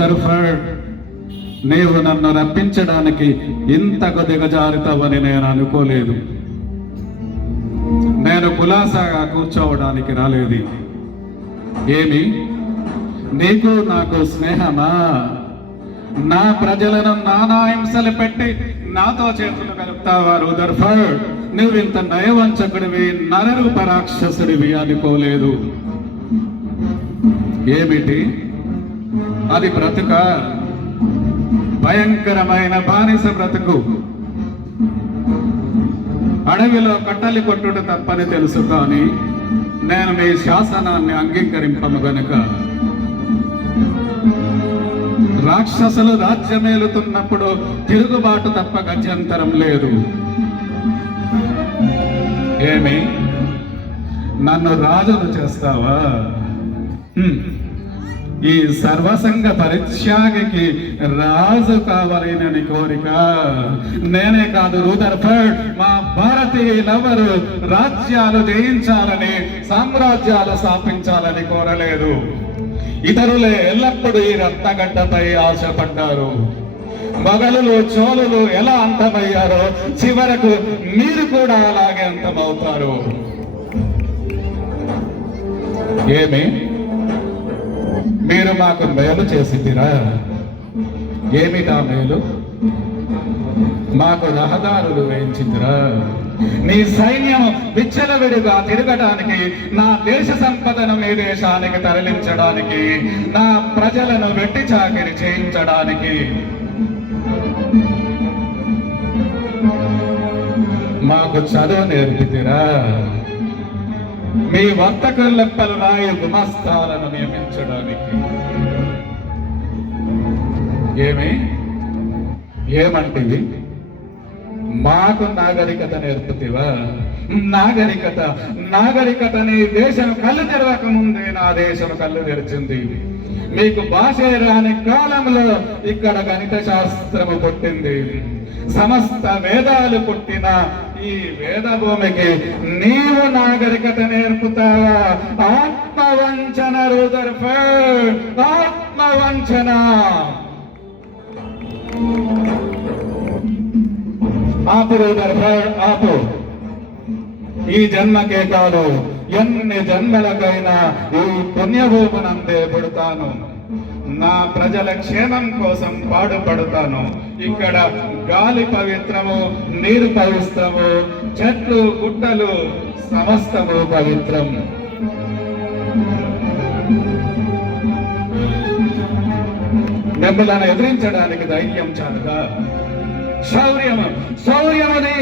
Rutherford, నీవు నన్ను రప్పించడానికి ఇంతకు దిగజారుతావని నేను అనుకోలేదు. నేను కులాసాగా కూర్చోవడానికి రాలేదు. ఏమి, నీకు నాకు స్నేహమా? నా ప్రజలను నానా హింసలు పెట్టి నాతో చేతులు కలుపుతావా రూదర్ఫర్డ్? నువ్వు ఇంత నయవంచకుడివి, నరరూప రాక్షసుడివి అనుకోలేదు. ఏమిటి అది? బ్రతుక భయంకరమైన బానిస బ్రతుకు. అడవిలో కట్టలి కొట్టుడు తప్పని తెలుసు, కానీ నేను మీ శాసనాన్ని అంగీకరింపను గనుక రాక్షసులు రాజ్యమేలుతున్నప్పుడు తిరుగుబాటు తప్ప గత్యంతరం లేదు. ఏమి, నన్ను రాజును చేస్తావా? ఈ సర్వసంగ పరిత్యాగికి రాజు కావాలని కోరిక. నేనే కాదు రూదర్ఫర్డ్, మా భారతీయులెవరు రాజ్యాలు జయించాలని, సామ్రాజ్యాలు స్థాపించాలని కోరలేదు. ఇతరులే ఎల్లప్పుడూ ఈ రత్నగడ్డపై ఆశపడ్డారు. మొఘలులు, చోళులు ఎలా అంతమయ్యారో చివరకు మీరు కూడా అలాగే అంతమవుతారు. ఏమి, మీరు మాకు మేలు చేసిరా? ఏమిటా మేలు? మాకు రహదారులు వేయించిందిరా. నీ సైన్యం విచ్చలవిడిగా తిరగడానికి, నా దేశ సంపదను మీ దేశానికి తరలించడానికి, నా ప్రజలను వెట్టి చాకిరి చేయించడానికి. మాకు చదువు నేర్పితిరా. మీ వర్తకుల లెక్కలు రాయి గుమస్తాలను నియమించడానికి. ఏమంటివి? మాకు నాగరికత నేర్పుతివా? నాగరికత నీ దేశం కళ్ళు తెరవక ముందే నా దేశం కళ్ళు తెరిచింది. మీకు భాష రాని కాలంలో ఇక్కడ గణిత శాస్త్రము పుట్టింది. సమస్త వేదాలు పుట్టిన ఈ వేద భూమికి నీవు నాగరికత నేర్పుతావా? ఆత్మవంచన రూదర్ఫర్డ్, ఆత్మవంచన. ఆపు రూదర్ఫర్డ్, ఆపు. ఈ జన్మకే కాదు, ఎన్ని జన్మలకైనా ఈ పుణ్యభూమునందే పుడతాను. నా ప్రజల క్షేమం కోసం పాడుపడతాను. ఇక్కడ గాలి పవిత్రము, నీరు పవిత్రము, చెట్లు గుట్టలు సమస్తము పవిత్రం. మిమ్మల్ని ఎదిరించడానికి ధైర్యం చాలుగా? శౌర్యమని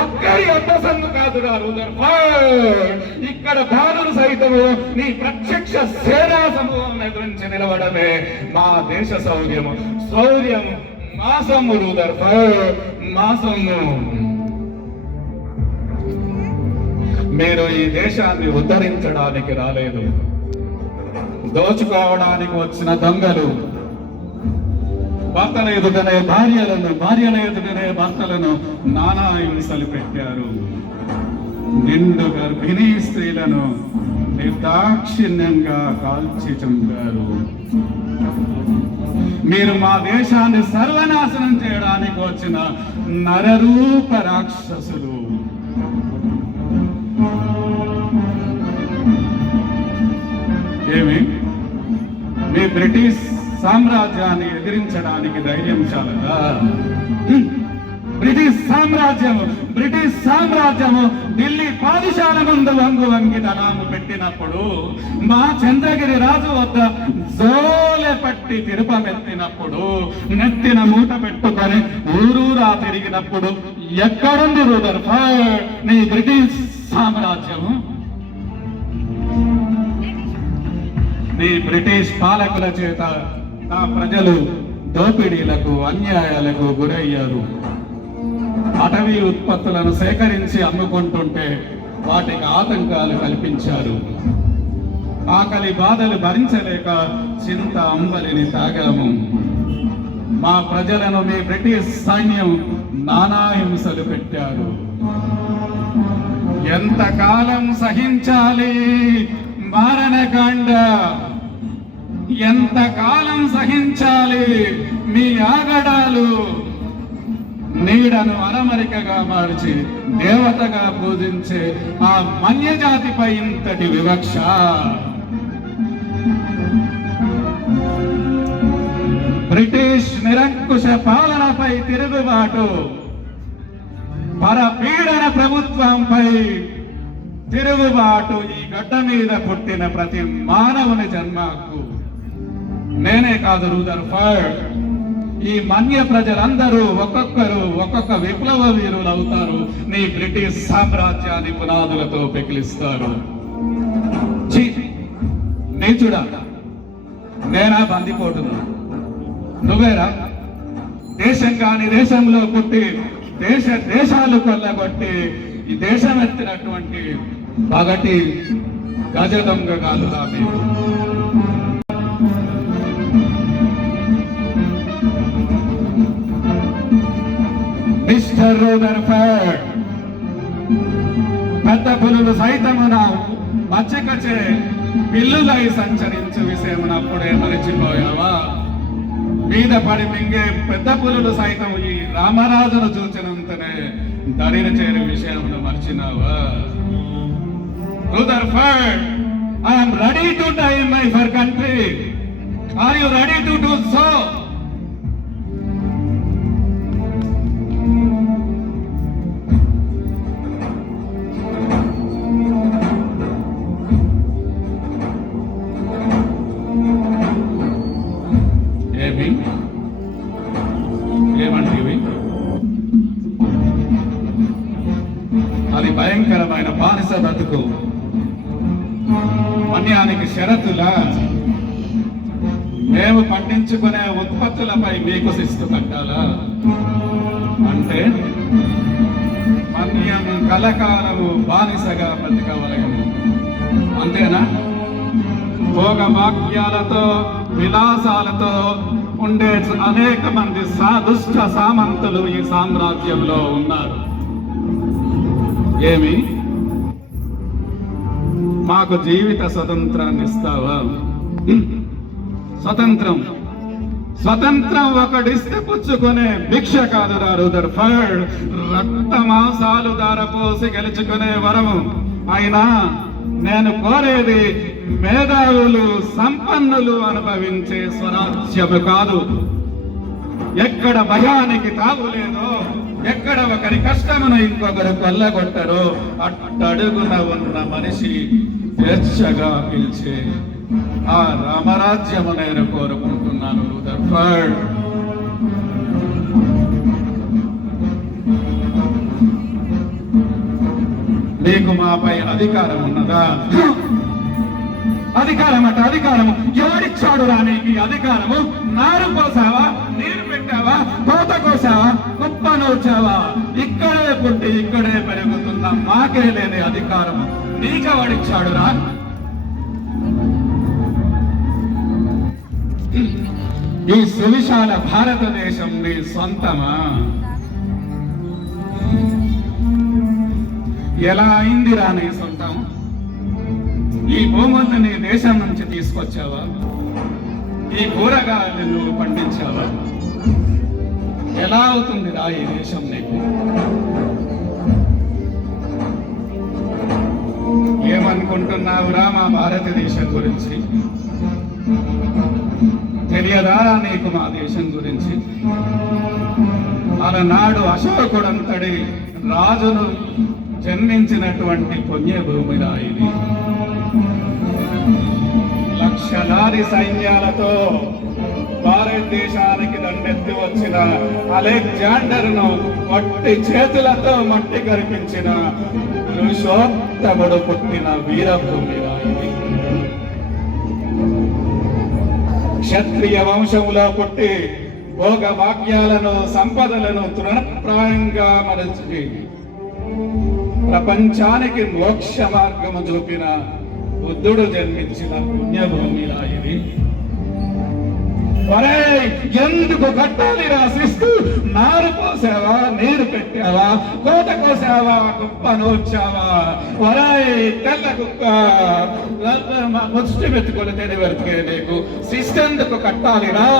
ఒక్కరి అభ్యసంగు కాదురా రూదర్ఫర్డ్. ఇక్కడ బాలురు సైతము నీ ప్రత్యక్ష సేనా సమూహం ఎదురించి నిలవడమే మా దేశ శౌర్యం. మాసము రూదర్ఫర్డ్, మాసము. మీరు ఈ దేశాన్ని ఉద్ధరించడానికి రాలేదు, దోచుకోవడానికి వచ్చిన దొంగలు. భర్తల ఎదుటనే భార్యలను, భార్యల ఎదుటనే భర్తలను నానా హింసలు పెట్టారు. నిండు గర్భిణీ స్త్రీలను నిర్దాక్షిణ్యంగా కాల్చి చంపారు. మీరు మా దేశాన్ని సర్వనాశనం చేయడానికి వచ్చిన నరరూప రాక్షసులు. ఏమి, మీ బ్రిటిష్ సామ్రాజ్యాన్ని ఎదిరించడానికి ధైర్యం చాలదా? బ్రిటిష్ సామ్రాజ్యము ఢిల్లీ పాదిశాల ముందు వంగి దళాము పెట్టినప్పుడు, మా చంద్రగిరి రాజు వద్ద జోలె పట్టి తిరుపమెత్తినప్పుడు, నెత్తిన మూట పెట్టుకొని ఊరూరా తిరిగినప్పుడు ఎక్కడుంది రూదర్ఫర్డ్ నీ బ్రిటిష్ సామ్రాజ్యము? నీ బ్రిటిష్ పాలకుల చేత నా ప్రజలు దోపిడీలకు, అన్యాయాలకు గురయ్యారు. అటవీ ఉత్పత్తులను సేకరించి అమ్ముకుంటుంటే వాటికి ఆటంకాలు కల్పించారు. ఆకలి బాధలు భరించలేక చింత అంబలిని తాగాము. మా ప్రజలను మీ బ్రిటిష్ సైన్యం నానా హింసలు పెట్టారు. ఎంతకాలం సహించాలి మారణకాండ? ఎంత కాలం సహించాలి మీ ఆగడాలు. నీడను అరమరికగా మార్చి దేవతగా పూజించే ఆ మన్యజాతిపై ఇంతటి వివక్ష. బ్రిటిష్ నిరంకుశ పాలనపై తిరుగుబాటు, పరపీడన ప్రభుత్వంపై తిరుగుబాటు. ఈ గడ్డ మీద పుట్టిన ప్రతి మానవుని జన్మకు నేనే కాదు, రూదర్ఫర్డ్, ఈ మన్య ప్రజలందరూ ఒక్కొక్కరు ఒక్కొక్క విప్లవ వీరులు అవుతారు. నీ బ్రిటిష్ సామ్రాజ్యాన్ని పునాదులతో పెకిలిస్తారు. నీచుడా, నేనా బందిపోటును? నువ్వేరా దేశం కాని దేశంలో పుట్టి దేశాలు కొల్లగొట్టి ఈ దేశం ఎత్తినటువంటి పగటి గజ దొంగగాలురా మీరు. మిస్టర్ రూదర్ఫర్డ్, పెద్ద పులులు సైతమున మచ్చకచే పిల్లులై సంచరించు విషయమునప్పుడే మరిచిపోయావా? మీద పడి మింగే పెద్ద పులులు సైతం ఈ రామరాజును చూచినంతనే దడిన చేరే విషయమును మర్చినావా? Rutherford, I am ready to die in my fair country. Are you ready to do so? ఏమంటివి? అది భయంకరమైన బానిస బతుకు. మన్యానికి షరతులా? మేము పండించుకునే ఉత్పత్తులపై మీకు శిస్తు కట్టాలా? అంటే మన్యం కలకాలము బానిసగా బ్రతకవలెను, అంతేనా? భోగ వాక్యాలతో విలాసాలతో ఉండే అనేక మంది దుష్ట సామంతులు ఈ సామ్రాజ్యంలో ఉన్నారు. ఏమి మాకు జీవిత స్వతంత్రాన్ని ఇస్తావా? స్వతంత్రం ఒకడిస్తే పుచ్చుకునే భిక్ష కాదురా రూదర్ఫర్డ్. రక్త మాంసాలు దారపోసి గెలుచుకునే వరము. అయినా నేను కోరేది మేధావులు సంపన్నులు అనుభవించే స్వరాజ్యము కాదు. ఎక్కడ భయానికి తావులేదో, ఎక్కడ ఒకరి కష్టమును ఇంకొకరు కొల్లగొట్టరో అట్టడుగున ఉన్న మనిషి స్వేచ్ఛగా పిలిచే ఆ రామరాజ్యము నేను కోరుకుంటున్నాను రూదర్ఫర్డ్. నీకు మాపై అధికారం ఉన్నదా? అధికారము ఎవరిచ్చాడు రా నీకు అధికారము? నారు పోసావా? నీరు పెట్టావా? కోత కోసావా? కుప్ప నూర్చావా? ఇక్కడే పుట్టి ఇక్కడే పెరుగుతున్న మాకే లేని అధికారము నీకెవడిచ్చాడు రా? ఈ సువిశాల భారతదేశం నీ సొంతమా? ఎలా అయిందిరా నీ సొంతం? ఈ భూములను నీ దేశం నుంచి తీసుకొచ్చావా? ఈ కూరగాయలు నువ్వు పండించావా? ఎలా అవుతుందిరా ఈ దేశం నీకు? ఏమనుకుంటున్నావురా మా భారతదేశం గురించి? తెలియదా నీకు మా దేశం గురించి? అలనాడు అశోకుడంతటి రాజును జన్మించినటువంటి పుణ్యభూమిరా ఇది. లక్షలాది సైన్యాలతో భారతదేశానికి దండెత్తి వచ్చిన అలెగ్జాండర్ను వట్టి చేతులతో మట్టి కరిపించిన పురుషోత్తముడు పుట్టిన వీరభూమిరా ఇది. క్షత్రియ వంశములో పుట్టి భోగ భాగ్యాలను సంపదలను తృణప్రాయంగా మరచి ప్రపంచానికి మోక్ష మార్గము చూపిన బుద్ధుడు జన్మించిన పుణ్యభూమిరా ఇది. ఎందుకు కట్టాలి రా శిస్తు? నారు పోసావా, నీరు పెట్టావా, కోత కోసావా, కుప్ప నూర్చావా? వరాయి తెల్ల కుక్క ముష్టి మెత్తుకొని తెరివెతికే నీకు శిష్టెందుకు కట్టాలిరా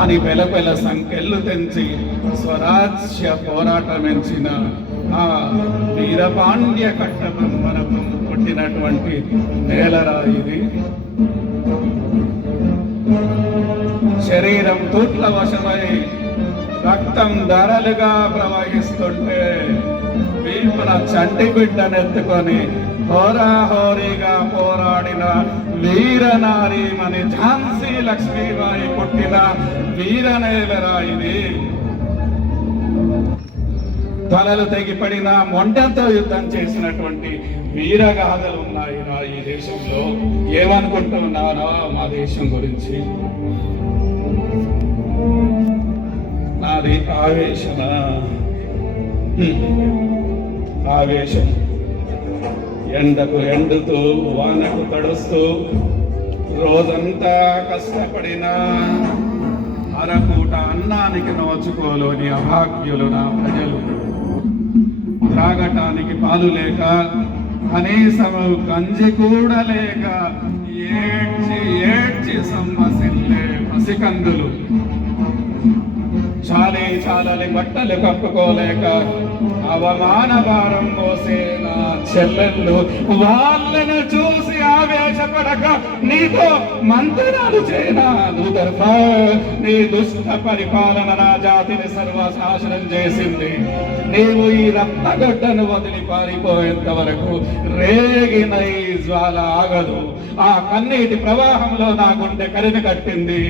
అని వెలపెల సంఖ్యలు తెంచి స్వరాజ్య పోరాటమెంచిన ఆ వీరపాండ్య కట్టబొమ్మనకు పుట్టినటువంటి నేలరా ఇది. శరీరం తూట్ల వశమై రక్తం ధరలుగా ప్రవహిస్తుంటే వీపున చంటి బిడ్డనెత్తుకొని హోరాహోరీగా పోరాడిన వీరనారీమణి ఝాన్సీ లక్ష్మీబాయి పుట్టిన వీరనేలరా ఇది. తలలు తెగిపడిన మొండెంతో యుద్ధం చేసినటువంటి వీరగాథలు ఉన్నాయి రా ఈ దేశంలో. ఏమనుకుంటున్నారా మా దేశం గురించి? నాది ఆవేశన, ఆవేశం. ఎండకు ఎండుతూ వానకు తడుస్తూ రోజంతా కష్టపడిన అరపూట అన్నానికి నోచుకోలోని అభాగ్యులు నా ప్రజలు. త్రాగటానికి పాలు లేక, కనీసం గంజి కూడా లేక ఏడ్చి ఏడ్చి సమ్మసిల్లే పసికందులు. చాలని బట్టలు కప్పుకోలేక అవమాన భారం మోసే నా చెల్లెళ్ళు. వాళ్ళను చూసి ఆవేశపడక నీతో మంత్రాలు చేయనా? నీ దుష్ట పరిపాలన నా జాతిని సర్వనాశనం చేసింది. నీవు ఈ రక్తగడ్డను వదిలి పారిపోయేంత వరకు రేగిన ఈ జ్వాల ఆగదు. ఆ కన్నీటి ప్రవాహంలో నా గుండె కరిని కట్టింది.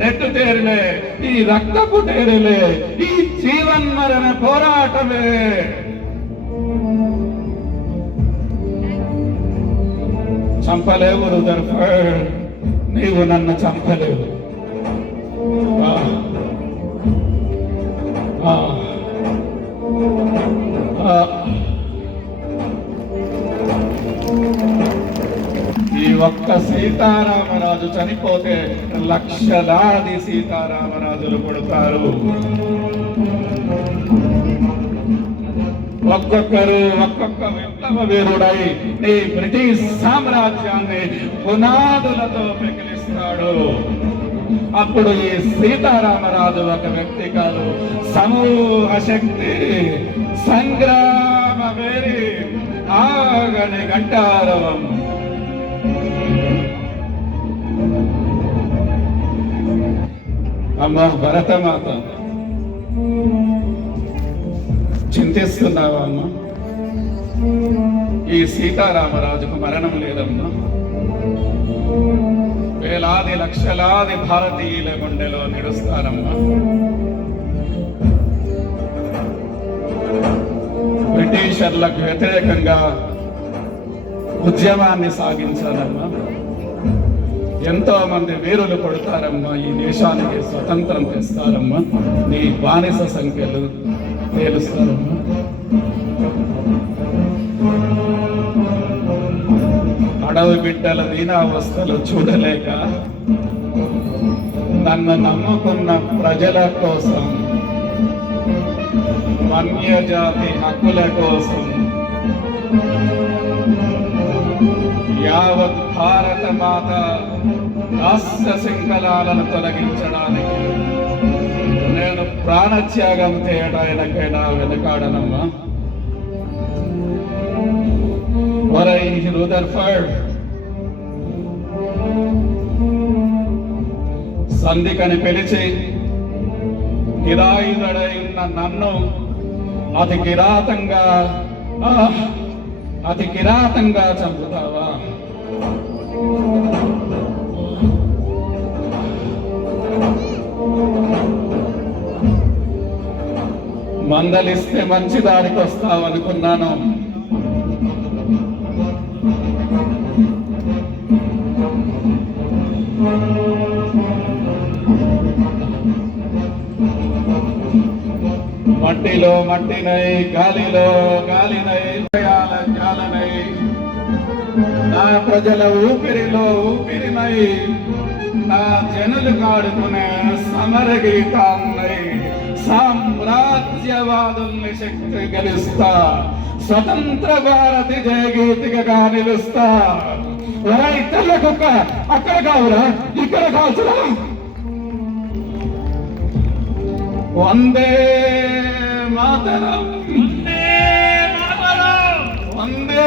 నెట్టు తేరిలే, ఈ రక్తపు తేరిలే, ఈ జీవన్మరణ పోరాటమే. చంపలేవు రుదర్ఫర్డ్, నీవు నన్ను చంపలేవు. ఈ ఒక్క సీతారామరాజు చనిపోతే లక్షలాది సీతారామరాజులు పుడతారు. ఒక్కొక్కరు ఒక్కొక్క విప్లవ వీరుడై ఈ బ్రిటిష్ సామ్రాజ్యాన్ని పునాదులతో పెకిలిస్తాడు. అప్పుడు ఈ సీతారామరాజు ఒక వ్యక్తి కాదు, సమూహ శక్తి, సంగ్రామ వేరి, ఆగని గంటారవం. అమ్మ భరతమాత, చింతిస్తున్నావా అమ్మ? ఈ సీతారామరాజుకు మరణం లేదమ్మా. వేలాది లక్షలాది భారతీయుల గుండెలో నిడుస్తారమ్మా. బ్రిటిషర్లకు వ్యతిరేకంగా ఉద్యమాన్ని సాగించాలమ్మా. ఎంతో మంది వీరులు పడతారమ్మా. ఈ దేశానికి స్వతంత్రం తెస్తారమ్మా. నీ బానిస సంఖ్యలు తేలుస్తారమ్మా. అడవి బిడ్డల దీనావస్థలు చూడలేక నన్ను నమ్ముకున్న ప్రజల కోసం, వన్యజాతి హక్కుల కోసం, యావత్ భారత మాత రాష్ట్ర శృంఖలాలను తొలగించడానికి నేను ప్రాణత్యాగం చేయడానికైనా వెనుకాడనమ్మా. రుదర్ఫర్డ్, సంధికని పిలిచి కిరాయిదడై ఉన్న నన్ను అతి కిరాతంగా చంపుతావా? మందలిస్తే మంచి దారికి వస్తావనుకున్నాను. మట్టిలో మట్టినై, గాలిలో గాలినై, జాలనై, నా ప్రజల ఊపిరిలో ఊపిరినై, నా జనులు కాడుకునే సమర గీతాన్నై పోరాడి సామ్రాజ్యవాదుల్ని శక్తి గెలుస్తా, స్వతంత్ర భారతి జయగీతిగా నిలుస్తా. ఒరేయ్ తెల్ల కుక్క, అక్కడ కావురా, ఇక్కడ కాల్చురా. వందే మాతరం, వందే మాతరం, వందే